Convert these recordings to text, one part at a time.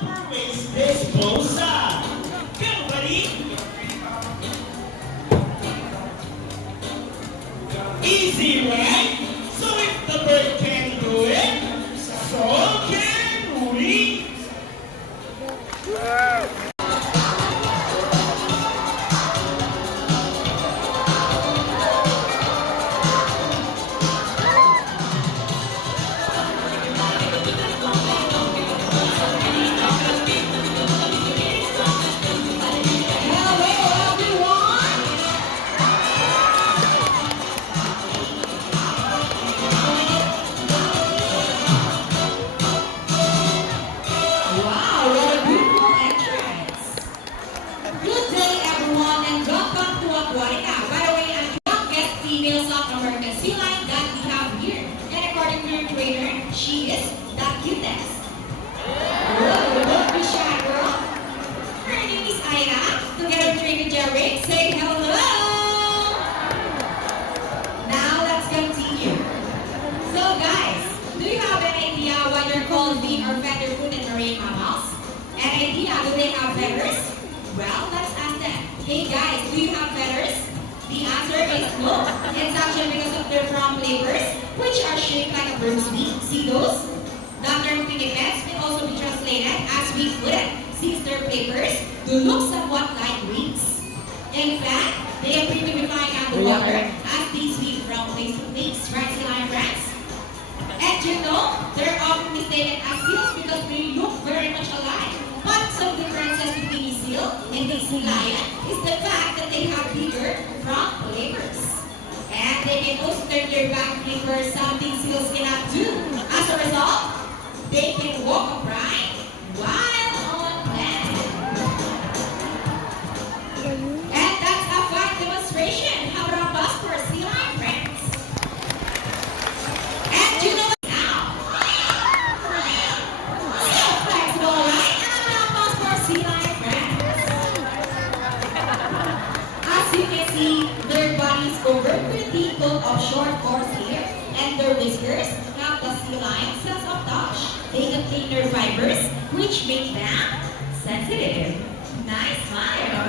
proper waste disposal. Everybody, easy, right? So if the bird can do it, so can we. Wow, what a beautiful entrance. Good day, everyone, and welcome to Aquatica. By the way, I'm the youngest female South American sea lion that we have here. And according to your trainer, she is the cutest. Whoa, don't be shy, girl. Her name is Aya. Together with trainer Jerry, say hello. Now let's continue. So guys, do you have an idea what you're called being or feather foot and marine mammals? An idea? Do they have feathers? Well, let's ask them. Hey guys, do you have feathers? The answer is no. It's actually because of their front flavors, which are shaped like a bird's beak. See those? The term pinnipeds can also be translated as weak-footed, since their flavors do look somewhat like wings. In fact, they appear to be flying out the water as they swim from place to place. Right, sea lion friends? And you know, they're often mistaken as seals because they look very much alike. But some differences between a seal and the sea lion is the fact that they have bigger front flippers. And they can also turn their back flippers, something seals cannot do. As a result, they can walk upright while on land. And that's a fun demonstration. How about a bus for sea lion friends? And you know now, so flexible, right? And how about a bus for sea lion friends? As you can see, their bodies covered with the coat of short coarse hair, and their whiskers have the sea lion sense of touch. They contain nerve fibers, which make them sensitive. Nice smile.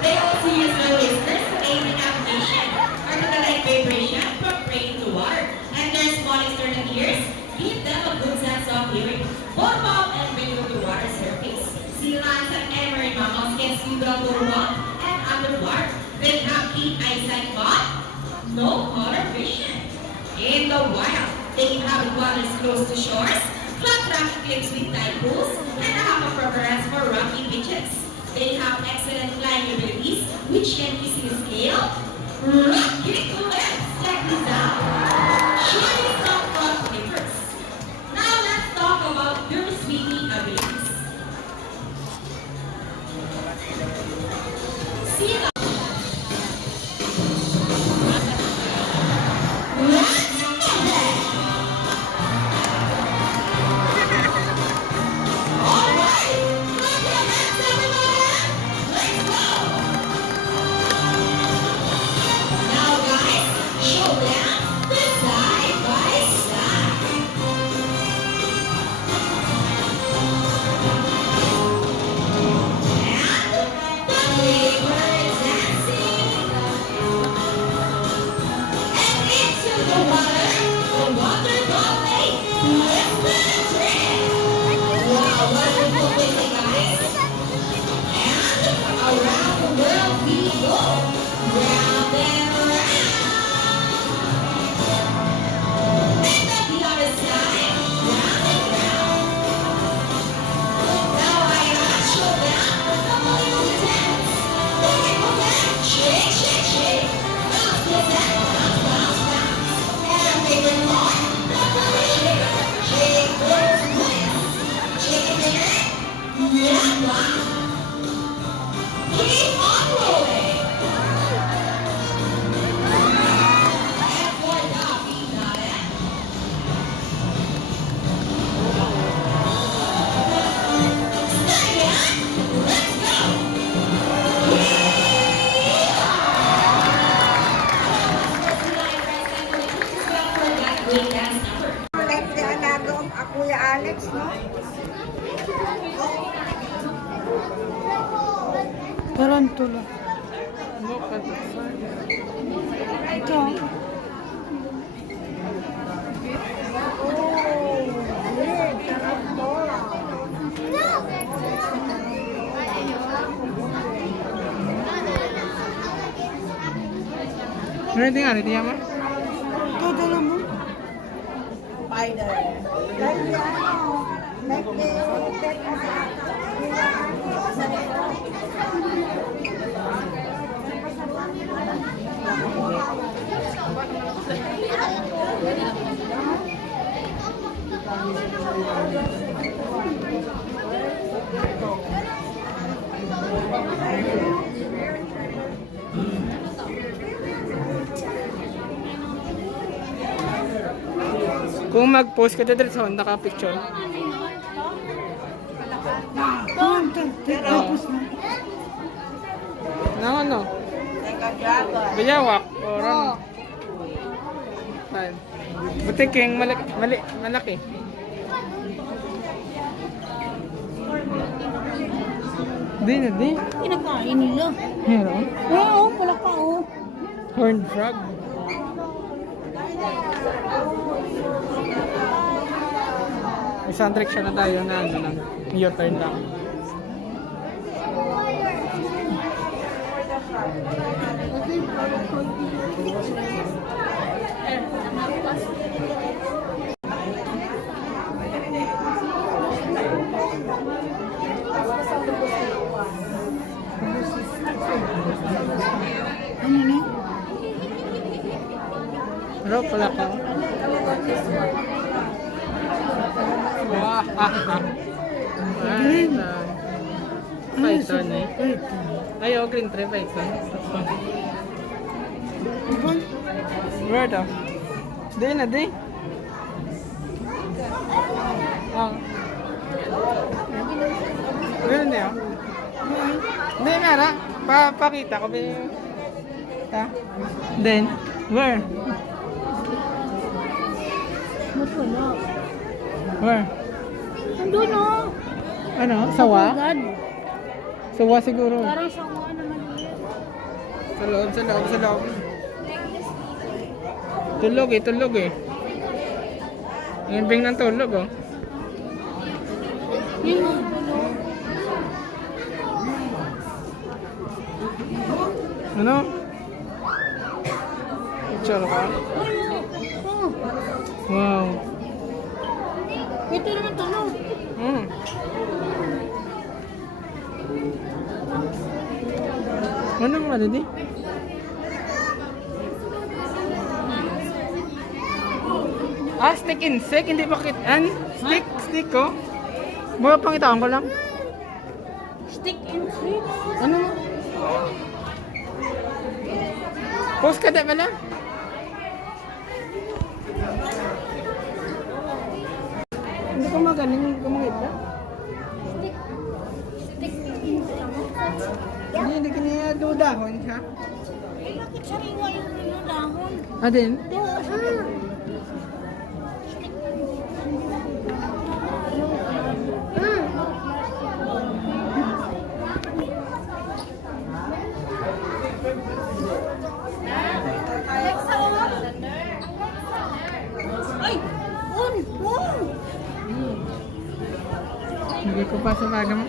They also use their whiskers to aid in navigation or to detect vibration from prey to water. And their small external ears give them a good sense of hearing, both above and below the water surface. Sea lions and any marine mammals can swim both underwater and underwater. They have keen eyesight but no color vision. In the wild, they inhabit waters close to shores, flat rocky cliffs with tide pools, and have a preference for rocky beaches. They have excellent flying abilities, which can easily scale rocky cliffs. Check this out. Shiny soft front flippers. Now let's talk about their swimming abilities. Sea lions. Now guys, show them the side by side. And the flavor dancing. And into the water going, with the trip. Wow, wonderful feeling, guys. And around the world we go, round and round. And at the other side, round and round. Now I show them the movie dance. Okay, shake, shake, shake. Bounce, bounce, bounce, bounce, bounce. And our favorite part, the shake, shake those wings. Shake it there. Kuya Alex, no? Tarantula. Ito. Ano nga, hindi naman? Ito, dala mo. Spider. Like the ano, like the pet Kung mag-post ka dito sa naka-picture. Tapos na. Nang ano? Bayawak. Or ano? Butiking malaki. Di na di. Pinakain nila. Meron? Oo, pala ka, oh. Horned frog. Isang direction na tayo na ano lang. U-turn lang. Ano na? Pero pala ko. Wah, Python eh. Ay, oh, green tree, Python. Where daw? Di na, di. Oh. Ganun na yun. Hindi, mera. Pakita ko ba yung... Ha? Then, where? Wala. Where? Andun, oh. Ano? Sawa? God. Sawa siguro. Parang sawa naman yun. Sa loob. Tulog eh. Ang bing ng tulog oh. Yun, oh. Ano? Picture ka? Oh. Wow. Ito naman tulog. Ano nga di? Stick insect, hindi pa kitaan. Stick ko. Mga pangitaan ko lang. Stick and fruit. Ano? Post ka na pala? Hindi ko magaling gumamit na. Stick Hindi kanya dudahon siya. Eh, bakit sariwa yung ano, dahon? Din? Doon. Ay! On! Hindi ko pa sumaga mo.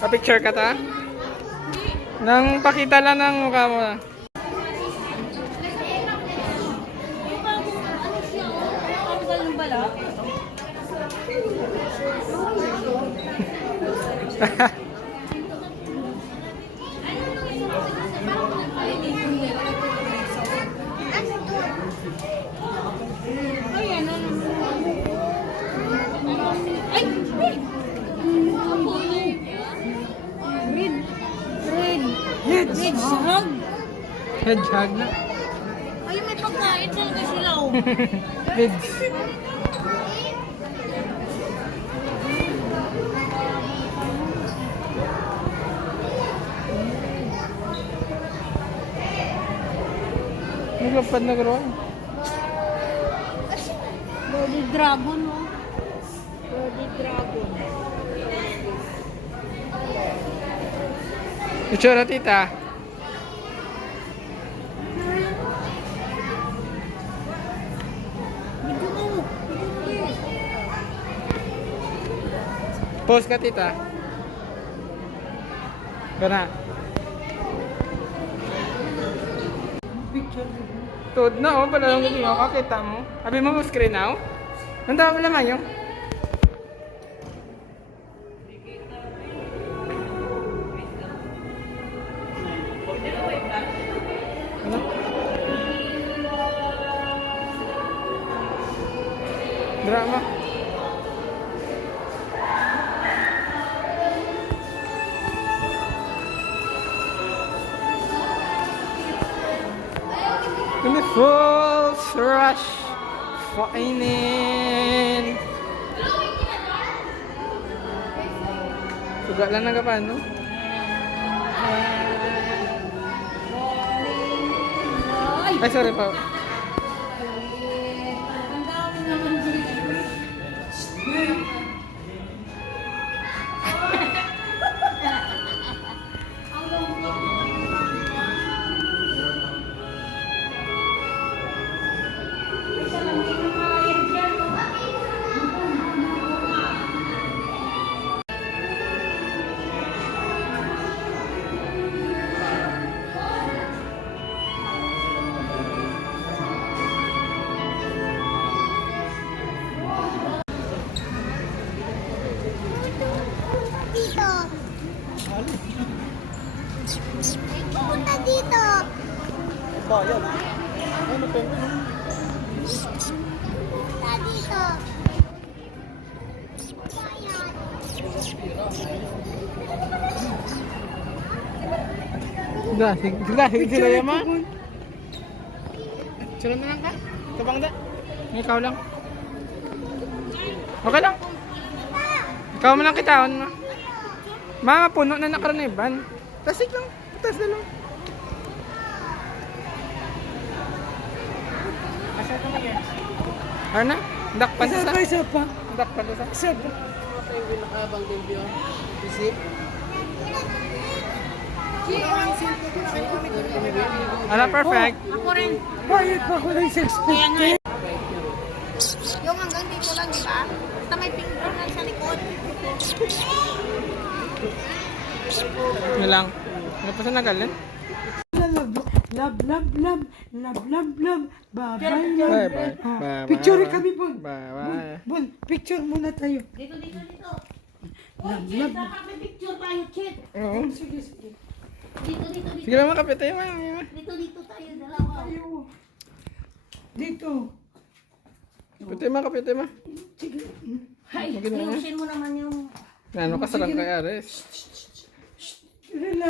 Pa-picture ka ta? Nang pakita lang ng mukha mo. Tanggal ng bala? Ay, ano naman? Ay! Red shrug. Hedgehog na. Ay, may pagkain talaga sila, oh. Bids. Naglapad na gano'n. Baby dragon, oh. Di dragon. Itsura, tita. Medyo mo. Pause ka, tita. Gana. Tuod na, oh. Pala lang mo. Kakita mo. Sabi mo screen now? Nanda mo naman yung. Ano? Drama. In the full rush, kainin. Suga lang nagapan, no? Ay, sorry pa. Ang dami naman dito. Dito. Punta dito. Punta dito. Sige sila yaman. Sila na lang ka? Tabang da? Ikaw lang. Okay lang. Ikaw mo lang kita. Mga puno na nakaraniban. Tasik lang. Tas na lang. Asa ka mag-e? Ano? Dakpan sa? Isa pa. Dakpan sa? Isa pa. Yung nakaabang din yun. Isip. Ano, perfect. Ako rin. Bayad pa ako ng 650. Yung hanggang dito lang, di ba? Basta may finger lang sa likod. Ano lang? Ano pa sa nagalin? Love, love, love, love, love, love. Bye-bye, love. Bye-bye. Ah, Bye-bye. picture kami, Bon. Bye-bye. Bon, picture muna tayo. Dito. Love, love. Dapat may picture tayo, Chet. Oo. Sige, sige. Dito. Sige naman, kapit tayo. Dito tayo, dalawa. Tayo. Dito. Kapit tayo. Sige. Hay, Maganda na. ayusin mo naman yung... Ano ka sarang kay Ares? Relax.